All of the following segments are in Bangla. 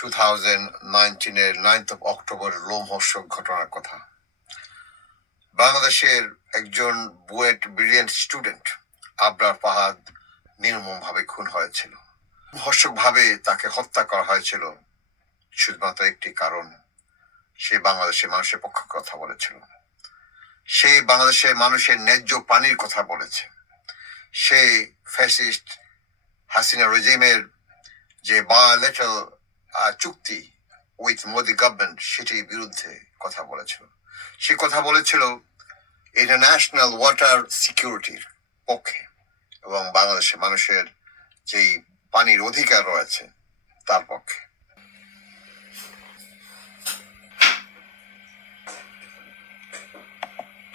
টু থাউজেন্ড নাইনটিনের নাইনথ অফ অক্টোবর লোমহর্ষক ঘটনার কথা। বাংলাদেশের একজন বুয়েট ব্রিলিয়েন্ট স্টুডেন্ট আবরার ফাহাদ নির্মমভাবে খুন হয়েছিল। হর্ষকভাবে তাকে হত্যা করা হয়েছিল। শুধুমাত্র একটি কারণ, সে বাংলাদেশের মানুষের পক্ষে কথা বলেছিল। সে বাংলাদেশের মানুষের ন্যায্য পানির কথা বলেছে। সে ফ্যাসিস্ট হাসিনা রেজিমের যে বায়োলেটাল চুক্তি উইথ মোদি গভর্নমেন্ট সেটির বিরুদ্ধে কথা বলেছিল। সে কথা বলেছিল ইন্টারন্যাশনাল ওয়াটার সিকিউরিটির পক্ষে এবং বাংলাদেশের মানুষের যেই পানির অধিকার রয়েছে তার পক্ষে।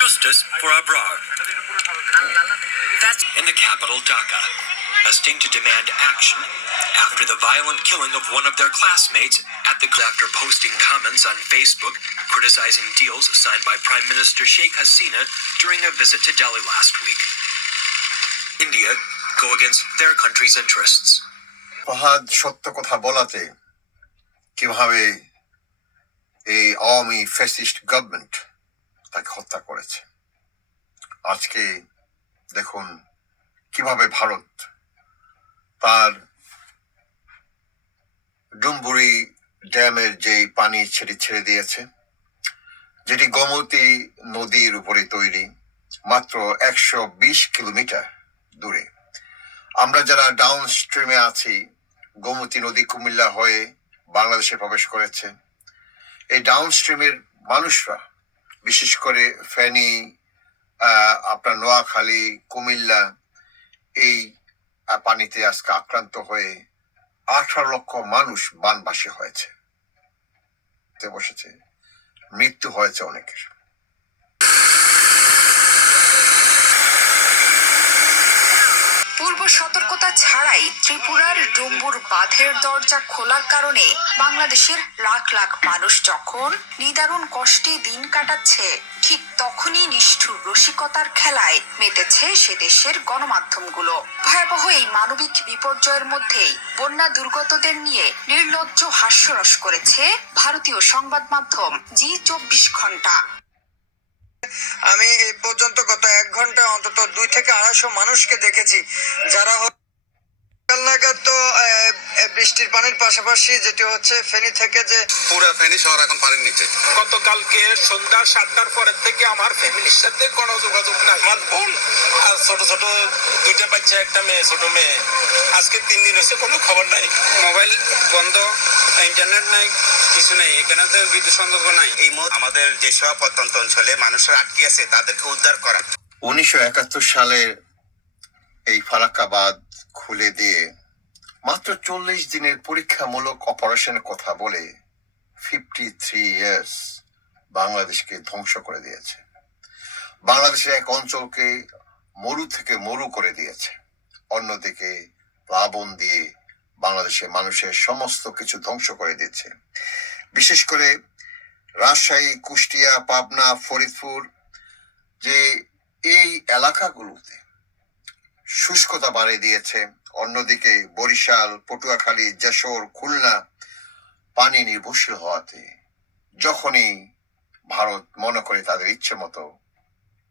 Justice for Abrar. That's in the capital Dhaka, resting to demand action after the violent killing of one of their classmates at the after posting comments on Facebook criticizing deals signed by Prime Minister Sheikh Hasina during a visit to Delhi last week. India go against their country's interests. Fahad সত্য কথা বলাতে কিভাবে এই আওয়ামী ফ্যাসিস্ট গভর্নমেন্ট তাকে হত্যা করেছে আজকে দেখুন কিভাবে ভারত তার ডুম্বুরি ড্যামের যে পানি ছেড়ে ছেড়ে দিয়েছে, যেটি গোমতী নদীর উপরে তৈরি, মাত্র একশো বিশ কিলোমিটার দূরে। আমরা যারা ডাউন স্ট্রিমে আছি, গোমতী নদী কুমিল্লা হয়ে বাংলাদেশে প্রবেশ করেছে, এই ডাউন স্ট্রিমের মানুষরা, বিশেষ করে ফেনী আপনার নোয়াখালী, কুমিল্লা, এই পানিতে আজকে আক্রান্ত হয়ে আঠারো লক্ষ মানুষ বানবাসী হয়েছে। বসেছে। মৃত্যু হয়েছে অনেকের। পূর্ব সতর্কতা ছাড়াই ত্রিপুরার ডুম্বুর বাঁধের দরজা খোলার কারণে বাংলাদেশের লাখ লাখ মানুষ যখন নিদারুণ কষ্টে দিন কাটাচ্ছে, ঠিক তখনই নিষ্ঠুর রসিকতার খেলায় মেতেছে সে দেশের গণমাধ্যমগুলো। ভয়াবহ এই মানবিক বিপর্যয়ের মধ্যেই বন্যা দুর্গতদের নিয়ে নির্লজ্জ হাস্যরস করেছে ভারতীয় সংবাদ মাধ্যম জি চব্বিশ ঘণ্টা আমি এই পর্যন্ত গত এক ঘণ্টা অন্তত দুই থেকে আড়াইশো মানুষকে দেখেছি যারা নাগাদ তো বৃষ্টির পানির পাশাপাশি যেটি হচ্ছে ফেনী থেকে যে পুরো ফেনী শহর এখন পানির নিচে। গতকালকে সন্ধ্যা সাতটার পরের থেকে আমার ফ্যামিলির সাথে কোনো যোগাযোগ নাই। আমার বোন আর ছোট ছোট দুইটা বাচ্চা একটা মেয়ে ছোট মেয়ে। আজকে তিন দিন হয়েছে কোনো খবর নাই। মোবাইল বন্ধ ইন্টারনেট নাই। কিছু নেই এখানে তো বিদ্যুৎ সংযোগ নাই। এই মুহূর্তে আমাদের যেসব প্রত্যন্ত অঞ্চলে মানুষের আটকে আছে, তাদেরকে উদ্ধার করা। উনিশশো একাত্তর সালের এই ফারাক্কাবাদ খুলে দিয়ে মাত্র চল্লিশ দিনের পরীক্ষামূলক অপারেশনের কথা বলে ফিফটি থ্রি ইয়ার্স বাংলাদেশকে ধ্বংস করে দিয়েছে। বাংলাদেশের এক অঞ্চলকে মরু থেকে মরু করে দিয়েছে। অন্যদিকে প্লাবন দিয়ে বাংলাদেশের মানুষের সমস্ত কিছু ধ্বংস করে দিচ্ছে। বিশেষ করে রাজশাহী, কুষ্টিয়া, পাবনা, ফরিদপুর, যে এই এলাকাগুলোতে শুষ্কতা বাড়িয়ে দিয়েছে। অন্যদিকে বরিশাল, পটুয়াখালী, যশোর, খুলনা পানি নির্ভরশীল হওয়াতে যখনই ভারত মনে করে তাদের ইচ্ছে মতো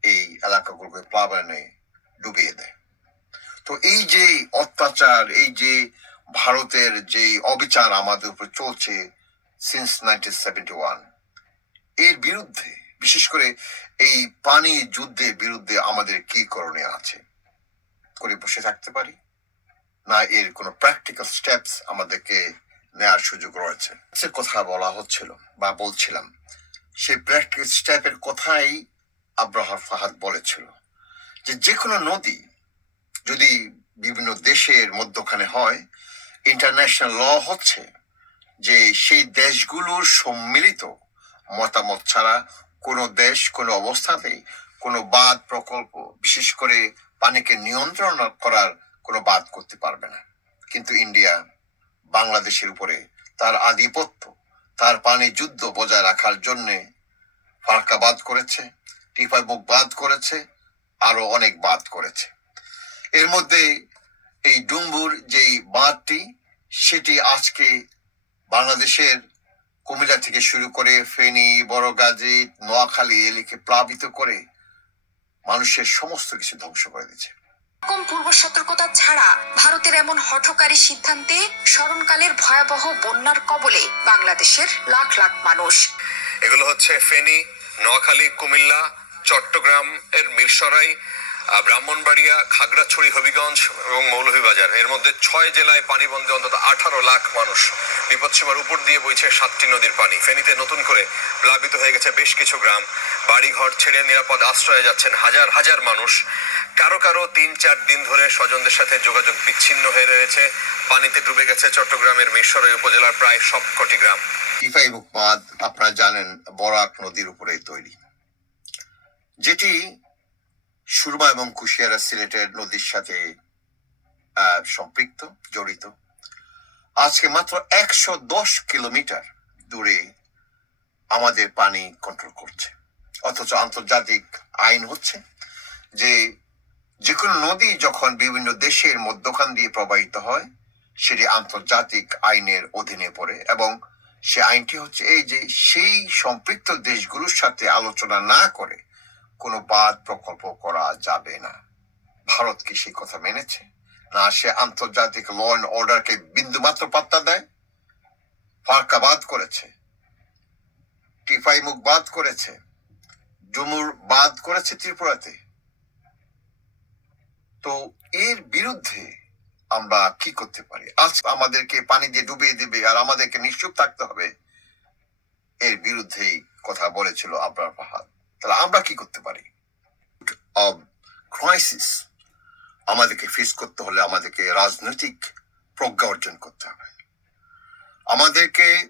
এই এলাকাগুলোকে প্লাবনে ডুবিয়ে দেয়। তো এই যে অত্যাচার, এই যে ভারতের যে অবিচার আমাদের উপর চলছে সিন্স নাইনটিন সেভেন্টি ওয়ানের বিরুদ্ধে, বিশেষ করে এই পানি যুদ্ধের বিরুদ্ধে আমাদের কি করণীয় আছে? করে বসে থাকতে পারি? না, এর কোনো প্র্যাকটিক্যাল স্টেপস আমাদেরকে নেওয়ার সুযোগ রয়েছে? সে কথা বলা হচ্ছিল বা বলছিলাম সেই প্র্যাকটিক্যাল স্টেপের কথাই আব্রাহার ফাহাদ বলেছিল যে যে কোনো নদী যদি বিভিন্ন দেশের মধ্যখানে হয় ইন্টারন্যাশনাল ল হচ্ছে যে সেই দেশগুলোর সম্মিলিত মতামত ছাড়া কোনো দেশ, কোনো অবস্থাতেই কোনো বাদ প্রকল্প, বিশেষ করে পানিকে নিয়ন্ত্রণ করার কোনো বাদ করতে পারবে না। কিন্তু ইন্ডিয়া বাংলাদেশের উপরে তার আধিপত্য, তার পানি যুদ্ধ বজায় রাখার জন্য ফারাক্কা বাদ করেছে টিফাই বুক বাদ করেছে আরও অনেক বাদ করেছে। এর মধ্যে এই ডুম্বুর যেই বাঁধটি সেটি আজকে বাংলাদেশের কুমিল্লা থেকে শুরু করে ফেনী বড়গাজী নোয়াখালী এলিকে প্লাবিত করে মানুষের সমস্ত কিছু ধ্বংস করে দিচ্ছে কম পূর্ব সতর্কতা ছাড়া ভারতের এমন হঠকারী সিদ্ধান্তে স্মরণকালের ভয়াবহ বন্যার কবলে বাংলাদেশের লাখ লাখ মানুষ। এগুলো হচ্ছে ফেনী নোয়াখালী কুমিল্লা চট্টগ্রাম এর মিরসরাই ব্রাহ্মণবাড়িয়া, খাগড়াছড়ি, হবিগঞ্জ এবং মৌলভীবাজার। এর মধ্যে ছয় জেলায় পানিবন্দে অন্তত আঠারো লাখ মানুষ। বিপদসীমার উপর দিয়ে বইছে সাতটি নদীর পানি। ফেনীতে নতুন করে প্লাবিত হয়ে গেছে বেশ কিছু গ্রাম। বাড়িঘর ছেড়ে নিরাপদ আশ্রয়ে যাচ্ছেন হাজার হাজার মানুষ। কারও কারও তিন চার দিন ধরে স্বজনদের সাথে যোগাযোগ বিচ্ছিন্ন হয়ে রয়েছে। পানিতে ডুবে গেছে চট্টগ্রামের মিরসরাই উপজেলার প্রায় সবকটি গ্রাম। বাঁধ আপনারা জানেন, বরাক নদীর উপরে তৈরি। যেটি সুরমা এবং কুশিয়ারা সিলেটের নদীর সাথে সম্পৃক্ত, জড়িত। আজকে মাত্র একশো দশ কিলোমিটার দূরে আমাদের পানি কন্ট্রোল করছে। অথচ আন্তর্জাতিক আইন হচ্ছে যে যে কোনো নদী যখন বিভিন্ন দেশের মধ্যখান দিয়ে প্রবাহিত হয়, সেটি আন্তর্জাতিক আইনের অধীনে পড়ে এবং সে আইনটি হচ্ছে এই যে, সেই সম্পৃক্ত দেশগুলোর সাথে আলোচনা না করে কোনো বাদ প্রকল্প করা যাবে না। ভারত কি সেই কথা মেনেছে? না সে আন্তর্জাতিক ল অ্যান্ড অর্ডারকে বিন্দু মাত্র পাত্তা দেয়? ফারকাবাদ করেছে। টিফাই মুখ বাদ করেছে। ডুমুর বাদ করেছে ত্রিপুরাতে। তো এর বিরুদ্ধে আমরা কি করতে পারি? আজ আমাদেরকে পানি দিয়ে ডুবিয়ে দিবে আর আমাদেরকে নিশ্চুপ থাকতে হবে। এর বিরুদ্ধেই কথা বলেছিল আবরার পাহাড়। তাহলে আমরা কি করতে পারি? ক্রাইসিস আমাদেরকে ফেস করতে হলে আমাদেরকে রাজনৈতিক প্রজ্ঞা অর্জন করতে হবে। আমাদেরকে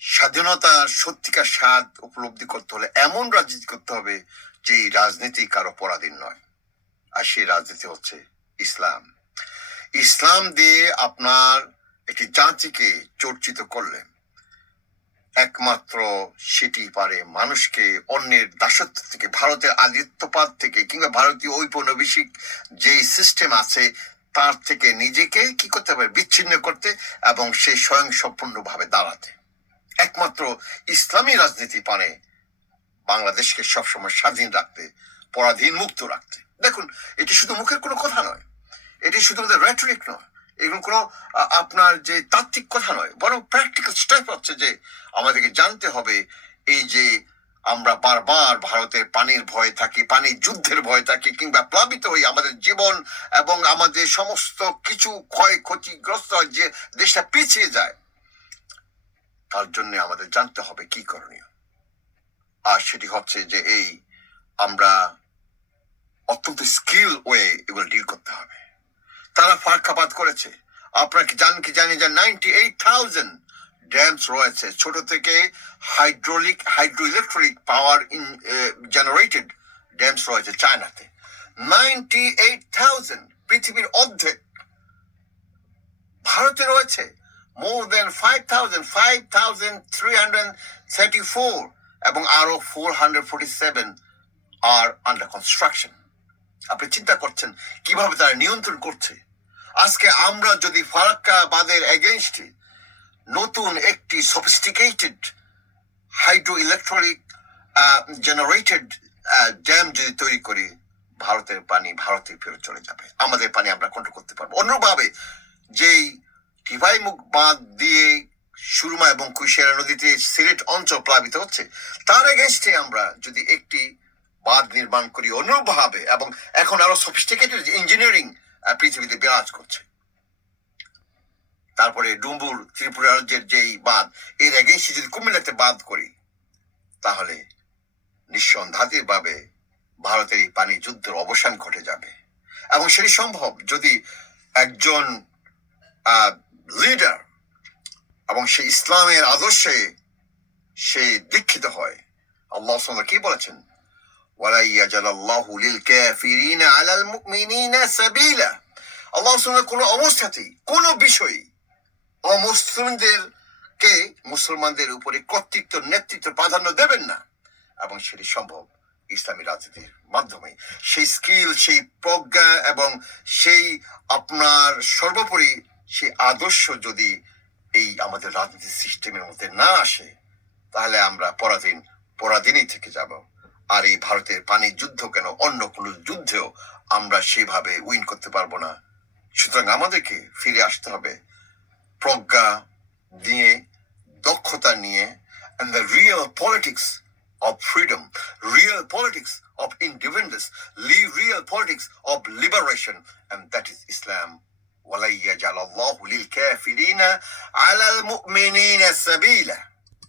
স্বাধীনতার সত্যিকার স্বাদ উপলব্ধি করতে হলে এমন রাজনীতি করতে হবে যে রাজনীতি কারও পরাধীন নয়। আর সেই রাজনীতি হচ্ছে ইসলাম। ইসলাম দিয়ে আপনার একটি জাতিকে চর্চিত করলে একমাত্র সেটি পারে মানুষকে, অন্যের দাসত্ব থেকে, ভারতের আদিত্যপাত থেকে, কিংবা ভারতীয় ঔপনিবেশিক যে সিস্টেম আছে, তার থেকে নিজেকে কি করতে পারে বিচ্ছিন্ন করতে এবং সে স্বয়ং সম্পূর্ণভাবে দাঁড়াতে। একমাত্র ইসলামী রাজনীতি পারে বাংলাদেশকে সবসময় স্বাধীন রাখতে, পরাধীন মুক্ত রাখতে। দেখুন, এটি শুধু মুখের কোনো কথা নয়। এটি শুধুমাত্র রেটরিক নয়। এগুলো কোনো আপনার যে তাত্ত্বিক কথা নয়, বরং প্র্যাকটিক্যাল স্টেপ হচ্ছে যে আমাদেরকে জানতে হবে এই যে আমরা বারবার ভারতের পানির ভয়ে থাকি, পানির যুদ্ধের ভয়ে থাকি, কিংবা প্লাবিত হই আমাদের জীবন এবং আমাদের সমস্ত কিছু ক্ষয় ক্ষতিগ্রস্ত হয়, যে দেশটা পিছিয়ে যায়। তার জন্য আমাদের জানতে হবে কি করণীয়। আর সেটি হচ্ছে যে এই আমরা অত্যন্ত স্কিল ওয়ে এগুলো ডিল করতে হবে। তারা ফারকাবাদ করেছে। আপনারা কি জানেন কি জানি যে নাইনটি এইট থাউজেন্ড ড্যামস রয়েছে। ছোট থেকে hydraulic hydro electric power in generated dams রয়েছে চায়নাতে। নাইনটি এইট থাউজেন্ড পৃথিবীর অর্ধেক ভারতে রয়েছে। More than five thousand five thousand three hundred thirty four এবং আরও four hundred forty seven are under construction আপনি চিন্তা করছেন কীভাবে তারা নিয়ন্ত্রণ করছে? আজকে আমরা যদি ফারাক্কা বাদের এগেনস্টে নতুন একটি sophisticated hydro electronic generated dam যদি তৈরি করি, ভারতের পানি ভারতে ফেরত চলে যাবে। আমাদের পানি আমরা কন্ট্রোল করতে পারব। অন্যভাবে যেই টিভাই মুখ বাঁধ দিয়ে সুরমা এবং কুশিয়ারা নদীতে সিলেট অঞ্চল প্লাবিত হচ্ছে, তার এগেনস্টে আমরা যদি একটি বাঁধ নির্মাণ করি অনুরূপভাবে এবং এখন আরও সফিস্টিকেটেড ইঞ্জিনিয়ারিং পৃথিবীতে বিরাজ করছে। তারপরে ডুম্বুর ত্রিপুরা রাজ্যের যেই বাঁধ, এর এগেনস্টে যদি কুমিল্লাতে বাঁধ করি। তাহলে নিঃসন্দেহাতীভাবে ভারতের এই পানি যুদ্ধের অবসান ঘটে যাবে। এবং সেটি সম্ভব যদি একজন লিডার এবং সে ইসলামের আদর্শে সে দীক্ষিত হয়। আল্লাহ কি বলেছেন? ওয়ালাই ইয়াজালাল্লাহু লিল কাফিরিনা আলাল মুমিনিনা সাবিলা আল্লাহ সুবহানাহু কোনো অবস্থাতেই, কোনো বিষয়ে অমুসলিমদেরকে মুসলমানদের উপরে কর্তৃত্ব, নেতৃত্ব, প্রাধান্য দেবেন না এবং সেটি সম্ভব ইসলামী রাজনীতির মাধ্যমে। সেই স্কিল, সেই প্রজ্ঞা এবং সেই আপনার সর্বোপরি সেই আদর্শ যদি এই আমাদের রাজনীতির সিস্টেমের মধ্যে না আসে, তাহলে আমরা পরাধীন, পরাধীনই থেকে যাব। আর এই ভারতের পানির যুদ্ধ কেন অন্য কোনো যুদ্ধেও আমরা সেভাবে উইন করতে পারবো না সুতরাং আমাদেরকে ফিরে আসতে হবে প্রজ্ঞা নিয়ে দক্ষতা নিয়ে and the real politics of freedom, real politics of independence, le- real politics of liberation, and that is Islam. وَلَن يَجْعَلَ اللَّهُ لِلْكَافِرِينَ عَلَى الْمُؤْمِنِينَ سَبِيلًا